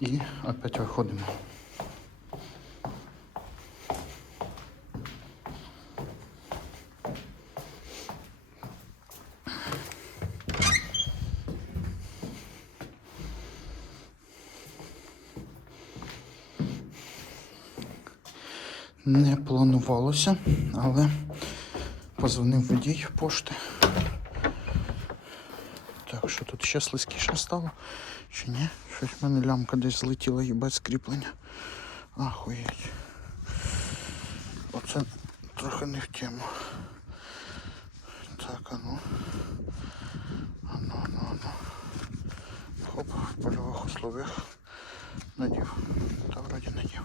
І опять виходимо. Не планувалося, але позвонив водій пошти. Так, що тут ще слизькіше стало? Чи ні? Щось в мене лямка десь злетіла їбать скріплення. Ахуєть. Оце трохи не в тему. Так, а ну. А ну, а ну, а ну. Хоп, в польових условиях. Надів. Та вроді надів.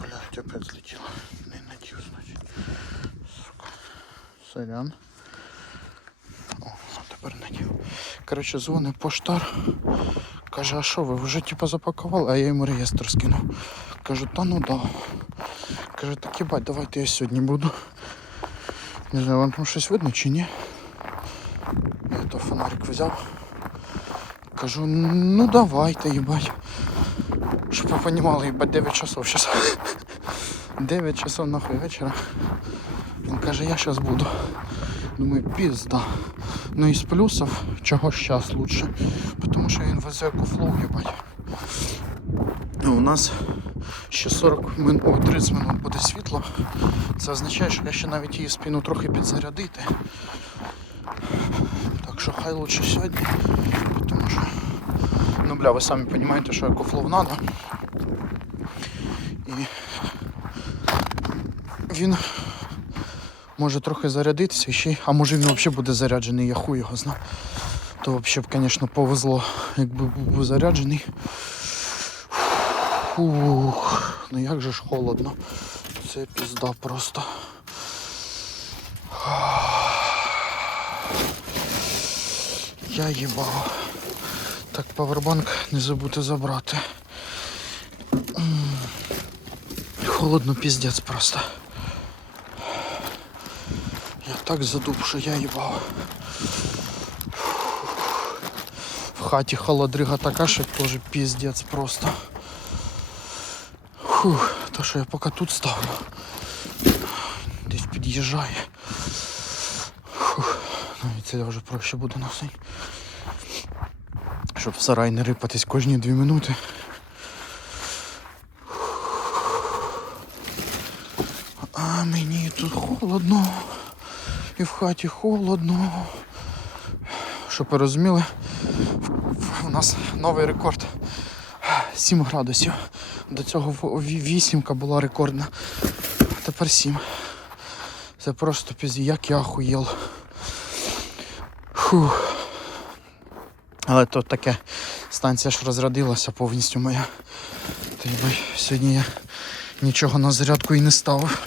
Блядь, опять злетіло. Не надів, значить. Сука. Сорян. О, тепер надів. Коротше, дзвонить поштар. Каже, а що ви вже типу запакували, а я йому реєстр скинув. Кажу, та ну да. Каже, так їбать, давайте я сьогодні буду. Не знаю, вам там щось видно чи ні. Я то фонарик взяв. Кажу, ну давайте, їбать. Щоб ви розуміли, їбать, 9 часов зараз. 9 часов нахуй вечора. Він каже, я зараз буду. Думаю, пізда. Ну із плюсів, чого зараз лучше. Тому що він везе екофлоу, їбать. Ну, у нас ще 40 минут, о, 30 минут буде світло. Це означає, що я ще навіть її спину трохи підзарядити. Так що хай лучше сьогодні. Тому що, ну бля, ви самі розумієте, що екофлоу треба. І він може трохи зарядитися ще, а може він взагалі буде заряджений, я хуй його знав. То взагалі б, звісно, повезло, якби був заряджений. Фух, ну як же ж холодно. Це пізда просто. Я їбав. Так, павербанк не забудьте забрати. Холодно піздець просто. Я так задуб, що я їбав. В хаті холодрига така, що теж піздець просто. Фух, то що я поки тут ставлю. Десь під'їжджає. Навіть це вже проще буде носить. Щоб в сарай не рипатись кожні дві минути. А мені тут холодно. І в хаті холодно. Щоб ви розуміли, у нас новий рекорд 7 градусів. До цього вісімка була рекордна. А тепер 7. Це просто пізді, як я охуєл. Фух. Але то таке станція ж розрядилася повністю моя. Та й сьогодні я нічого на зарядку і не ставив.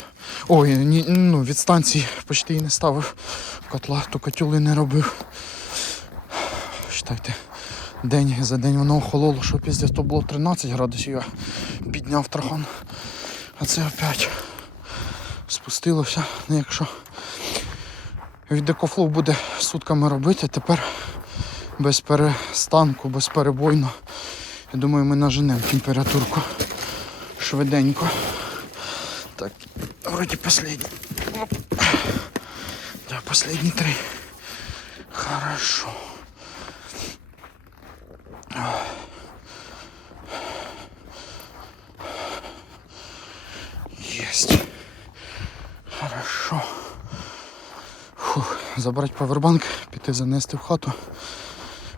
Ой, ні, ну, від станції почти і не ставив. Котла, то котюли не робив. Считайте, день за день воно охололо, що піздець, то було 13 градусів, я підняв трахан. А це опять спустилося. Ну, якщо від екофлоу буде сутками робити, тепер без перестанку, безперебойно. Я думаю, ми наженемо температурку швиденько. Так, вроді последний. Да, последні три. Хорошо. Есть. Хорошо. Фух, забрати павербанк, піти занести в хату.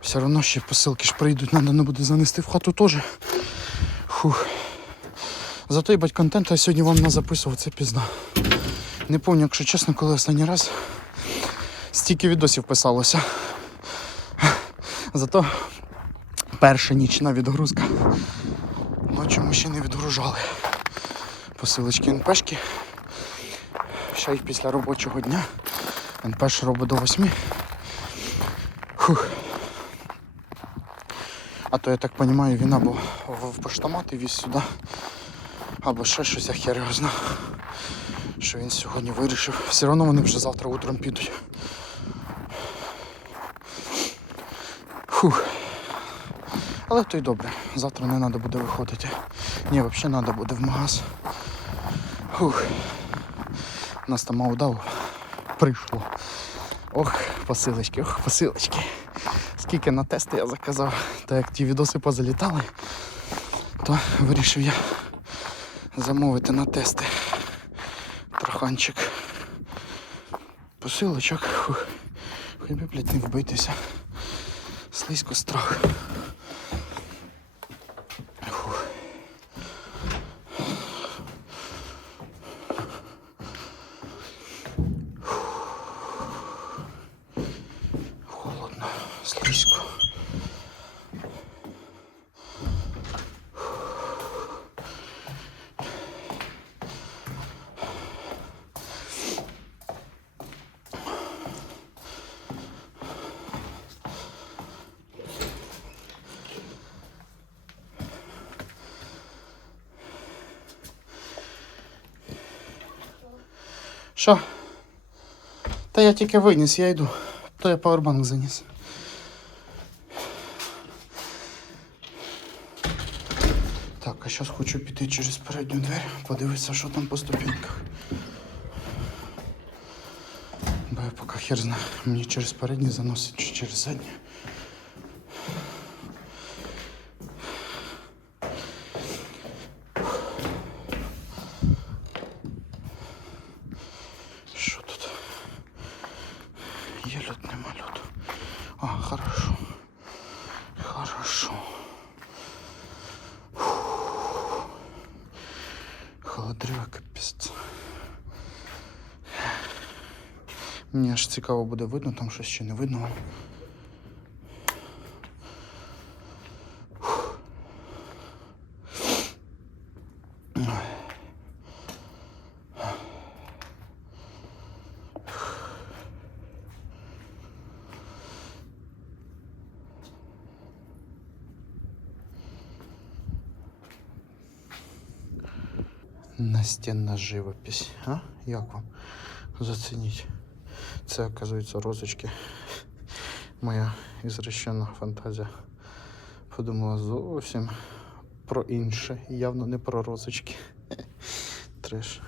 Все одно ще посилки ж прийдуть, треба не буде занести в хату теж. Фух. Зато їбать контент я сьогодні вам не записував, це пізна. Не пам'ятаю, якщо чесно, коли останній раз стільки відосів писалося. Зато перша нічна відгрузка. Ночі ми ще не відгружали. Посилочки НПшки. Ще й після робочого дня. НПш робить до 8. Фух. А то я так розумію, він або в поштомат і віз сюди, або ще щось я хер. Що він сьогодні вирішив. Все одно вони вже завтра утром підуть. Фух. Але то й добре. Завтра не треба буде виходити. Ні, взагалі треба буде в магаз. Фух. Нас там удав прийшло. Ох, посилочки, ох, посилочки. Скільки на тести я заказав, та як ті відоси позалітали, то вирішив я замовити на тести. Троханчик. Посилочок. Фух. Хоч би, блядь, не вбитися. Слизько страх. Холодно, слизько. Що? Та я тільки виніс, я йду. То я павербанк заніс. Так, а зараз хочу піти через передню двері, подивитися, що там по ступеньках. Бо я поки хер знаю, мені через передні заносить чи через задні. Що тут? Є лід, нема льоду. А, хорошо. Хорошо. Фух. Холодрива капець. Мені аж цікаво буде видно, там щось ще не видно. Настінна живопись. А? Як вам? Зацініть. Це, оказується, розочки. Моя ізрещена фантазія подумала зовсім про інше. Явно не про розочки. Треш.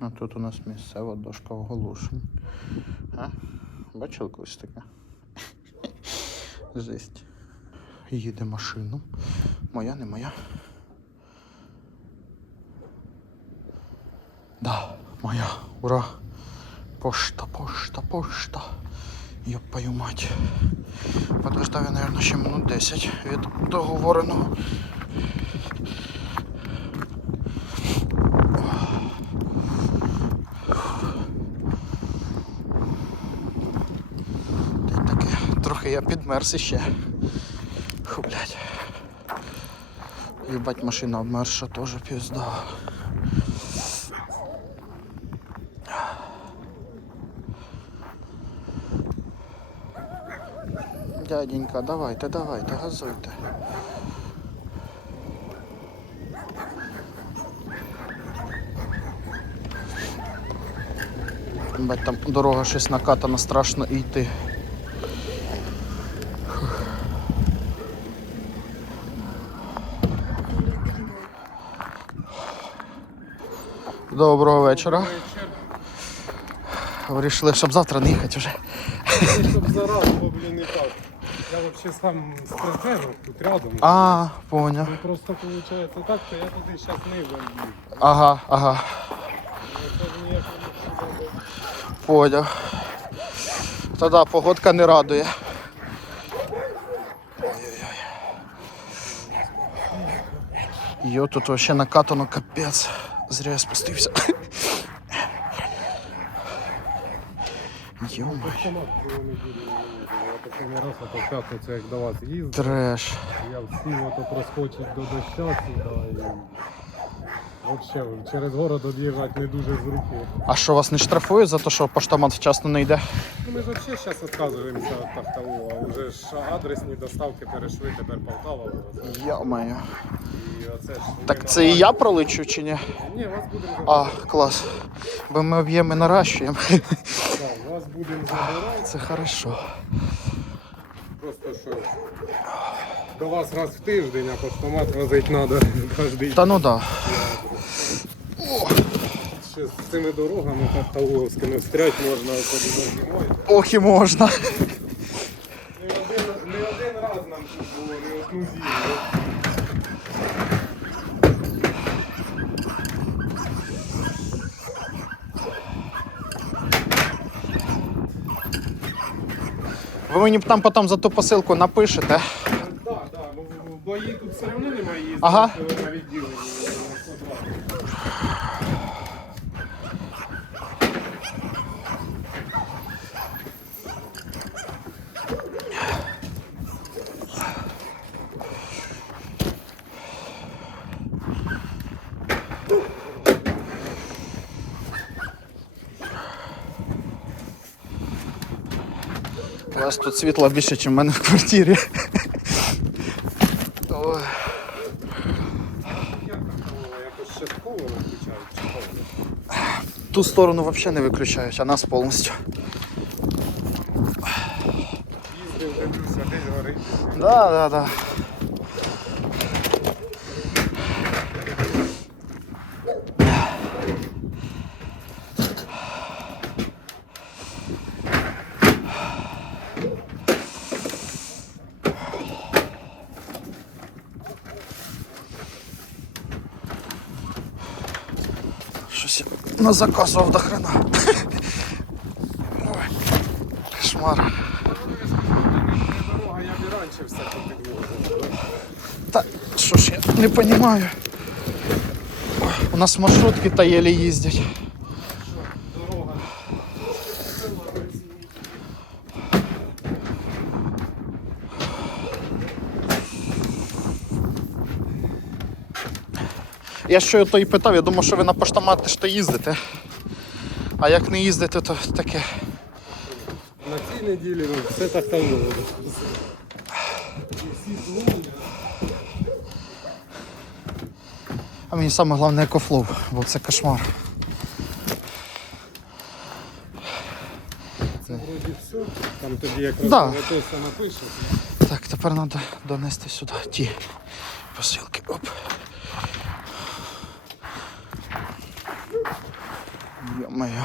А тут у нас місцева дошка оголошень. А? Бачили колись таке? Жесть. Їде машину. Моя, не моя. Да, моя. Ура. Пошта, пошта, пошта. Ёпаю мать. Подождав я, наверное, ще минут 10 від договореного. Трохи я підмерз іще. Фу, блядь. Єбать, машина обмерша теж пізда. Дяденька, давайте, давайте, газуйте. Бать, там дорога щось накатана, страшно йти. Доброго вечора. Вирішили, щоб завтра не їхати вже. Щоб зараз, бо, блін, не так. Я взагалі сам Призбену, тут рядом. А, поняв. Ну, просто виходить так, то я туди зараз не вийду. Ага, ага, Це ж ніяк не можу. поняв. Та да, погодка не радує. Йо, тут вообще накатано капець. Зря я спустився. Йо-моє. Автомат цілу неділю не можу. Я такий раз, а то в п'ятницю, як до вас їздив, Треш. я встиг ото проскочить до доща сюди. І... Взагалі, через город об'їжджати не дуже з руки. А що вас не штрафують за те, що поштомат вчасно не йде? Ну, ми ж взагалі зараз відказуємося від Тахталу, а вже ж адресні доставки перейшли, тепер Полтава. Йо-моє. Так це і я пролечу чи ні? Ні, вас будемо А, клас. Бо ми об'єми наращуємо. Будемо забирати. Це хорошо. просто що до вас раз в тиждень, а поштомат возить треба кожен день. Та ну да. Ще з цими дорогами тавтологськими встрять можна зимою. Ох і можна. Не один, не один раз нам тут було, не одну зиму. Ви мені там потім за ту посилку напишете. Так, так, бо її тут все одно немає їздити Ага. на складах. Вас тут світла більше, ніж в мене в квартирі. Так? Ту сторону взагалі не виключають, а нас повністю. Їздив, дивлюся, десь горить. Да, да, да. Щось я назаказував до хрена. Ой, кошмар. Дорога, я б і раніше все тут підвозив. Та що ж я не розумію. У нас маршрутки та єлі їздять. Я що то і питав, я думав, що ви на поштомат ж то їздите. А як не їздите, то таке. На цій неділі ну, все так там було. А мені саме головне екофлоу, бо це кошмар. Це вроді все. Там тоді якраз Да. напише. Так, тепер треба донести сюди ті посилки. Йо-моє.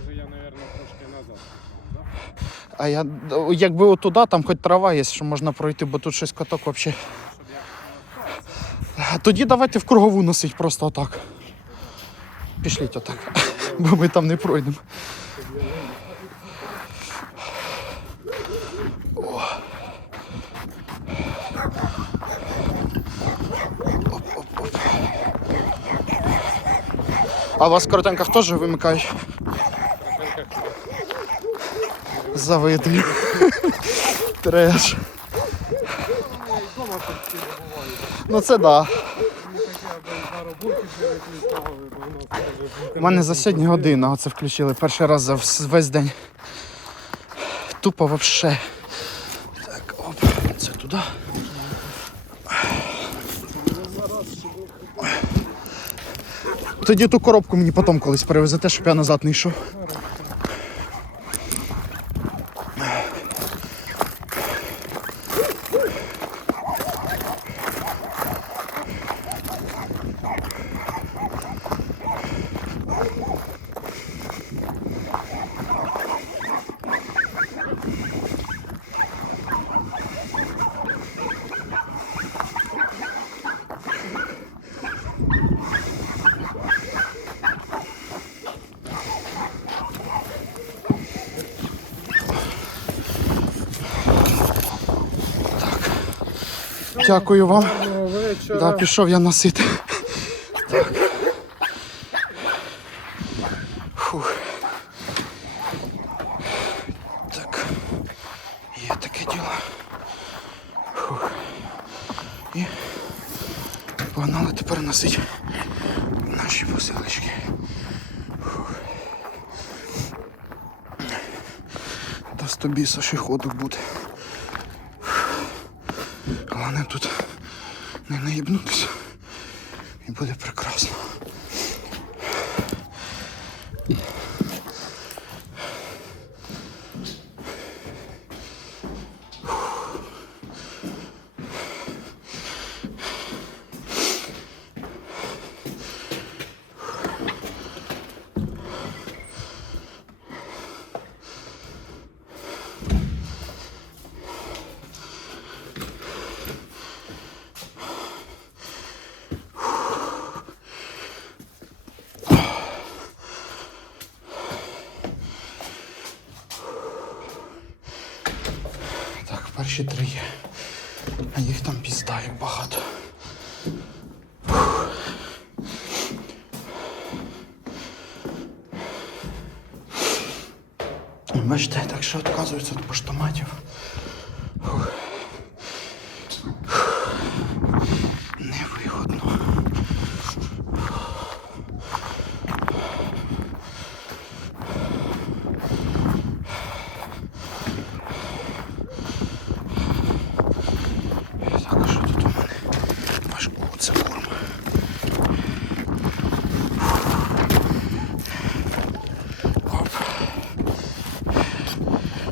Може я, мабуть, трошки назад. пішов, Да? А я якби отуда, там хоч трава є, що можна пройти, бо тут щось каток взагалі. Тоді давайте в кругову носить просто отак. Пішліть отак. Бо ми там не пройдемо. А у вас в коротеньках теж вимикають? Завидую. Треш. Ну це да. У мене за сьогодні година оце включили. Перший раз за весь день. Тупо вообще. Так, оп, це туди. Тоді ту коробку мені потім колись привезете, щоб я назад не йшов. Дякую вам. Да, пішов я носити. Так. Фух. Так. Є таке діло. Фух. І погнали тепер носити наші посилочки. Та з тобі Саші ходок буде. Головне тут не наїбнутися. І буде прекрасно. ще три є. А їх там пізда як багато. Бачите, так що відказуються від поштоматів. Фух. Невигодно. Так, а що тут у мене? Важко це корм. Оп.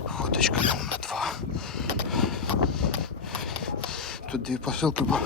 Ходочка нам на два. Тут дві посилки, бо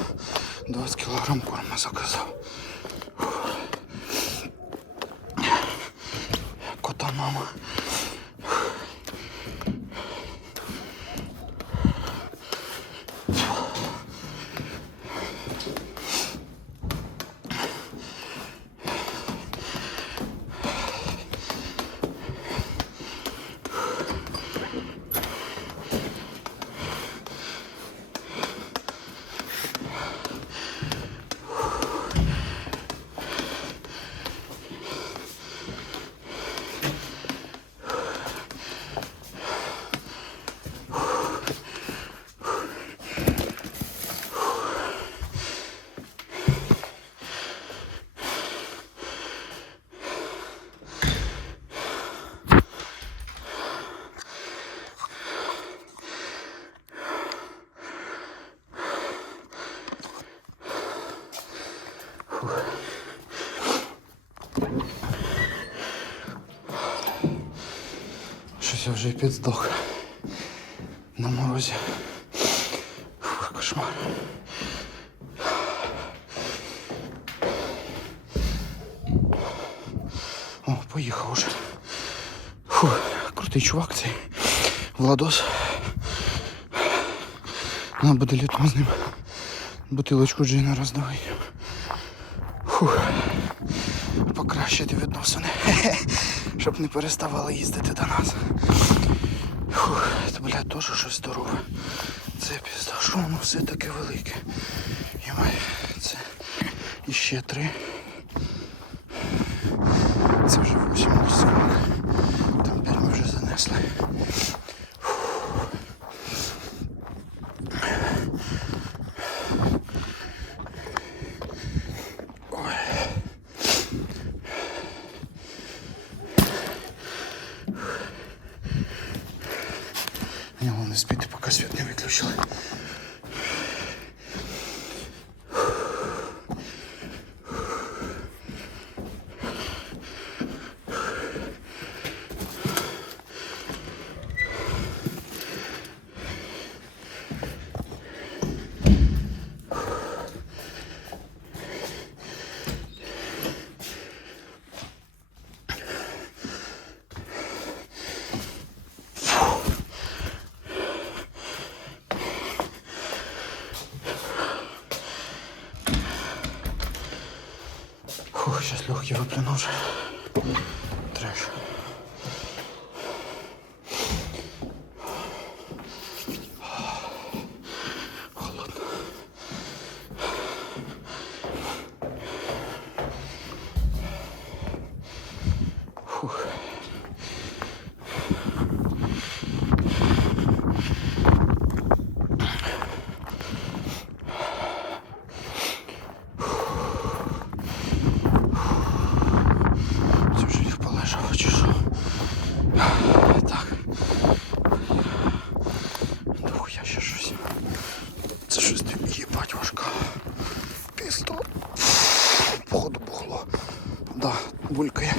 Щось я вже і підздох. На морозі. Фу, кошмар. О, поїхав уже. Фу, крутий чувак цей. Владос. Треба буде літом з ним бутилочку джина роздавати. Фух. Покращити відносини. Щоб не переставали їздити до нас. Фух, це, блядь, теж щось здорове. Це пізда, що воно все таке велике. Йомай, це іще три. Це вже 80. Там п'ять ми вже занесли. Ні, головне спіти, поки світ не виключили. Фух, сейчас легкий выплюну уже. Трэш. Холодно. Фух. Це вже їх полежало чи що? Так. Дух, я ще щось. Це щось їбать важка. Пісто. Походу бухло. Да, булькає.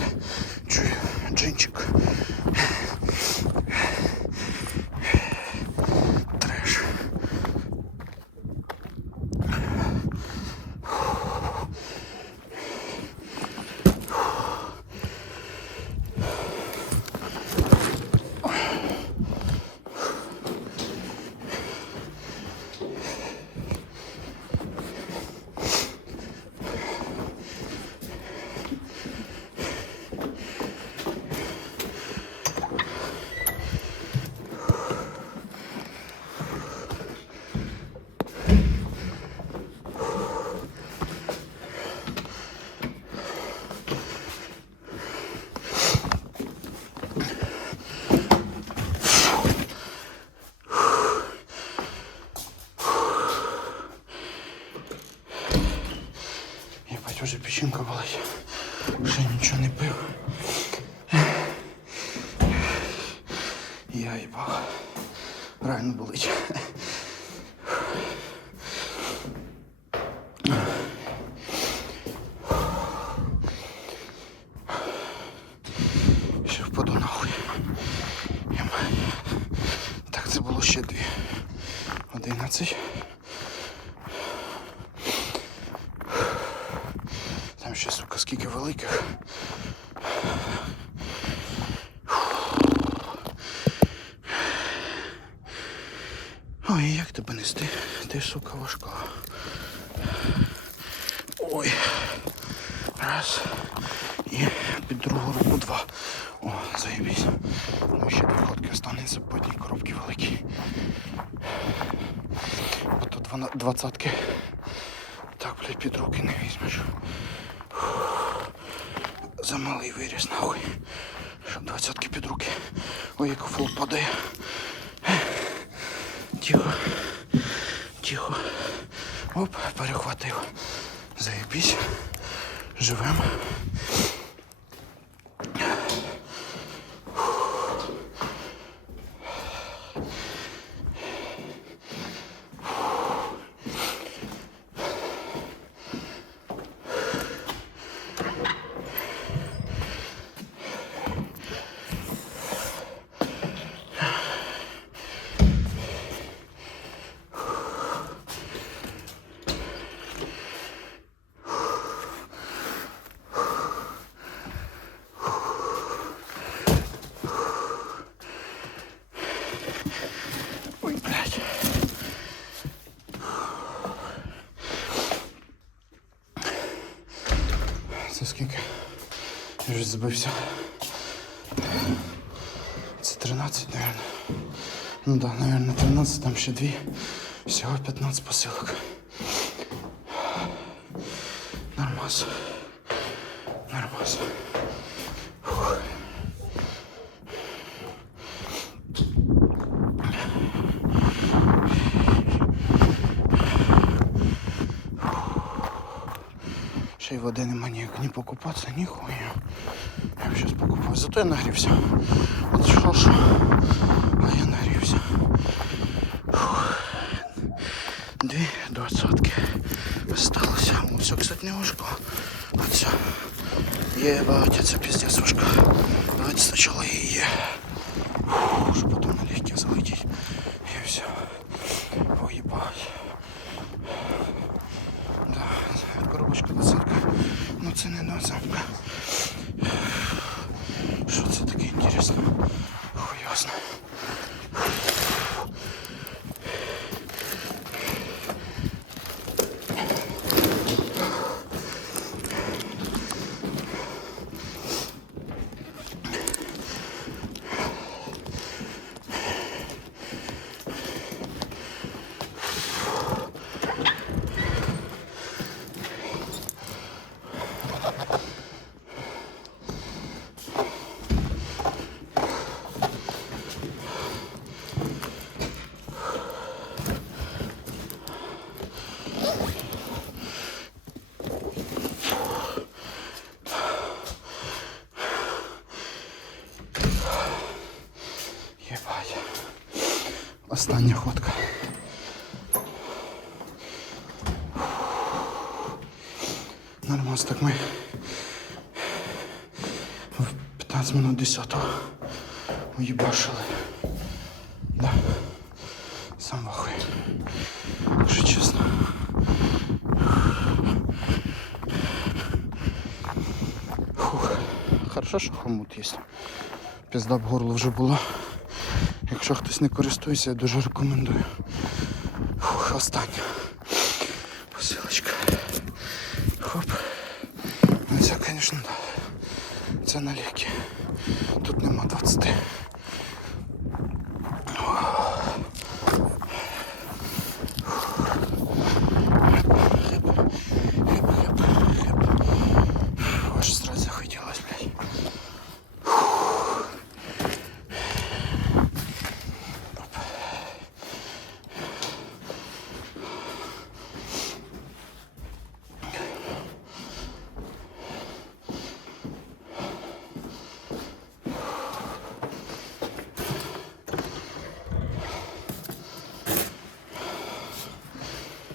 Ой, як тебе нести? Ти, сука, важка. Ой. Раз. І під другу руку два. О, заєбісь. Ну ще дві останеться по одній коробці великій. Двана- двадцятки. Так, блядь, під руки не візьмеш. Замалий виріс нахуй. Щоб двадцятки під руки. Ой, як фул падає. Тихо. Тихо. Оп, перехватив. Заєбісь. Живем. Ой, блядь. Це скільки? Я вже збився. Це 13, наверное. Ну да, наверное, 13, там ще дві. Всього 15 посилок. Нормас. Нормас. Й води нема ніяк ні покупатися, ні хуя. Я щось покупав. Зато я нагрівся. От що що. А я нагрівся. Дві двадцятки. Осталося. Ось, кстати, не важко. Оця. Єбать, це піздець важка. Давайте спочатку її. Фух, щоб потім на легкі залетіть. І все. Ой, єбать. Да, коробочка двадцятка. Ну це не двадцятка. Що це таке інтересно? Хуй Остання ходка. Нормально, так ми в 15 минут 10 уїбашили. Да. Сам вахуй. Якщо чесно. Фух. Хорошо, що хомут є. Пізда б горло вже було. Якщо хтось не користується, я дуже рекомендую. Фух, остання. Посилочка. Хоп. Ну це, звісно, да. Це на ліки. Тут нема 20. Аж сразу захотілось, блядь.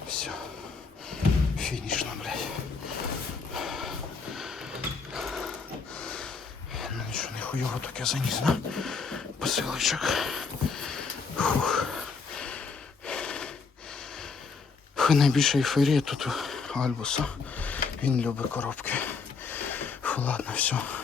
Все. Фінішно, блядь. Ну нічого, не таке заніс, на посилочок. Фух. Фу, найбільша ейфорія тут у Альбуса. Він любить коробки. Фу, ладно, все. Я.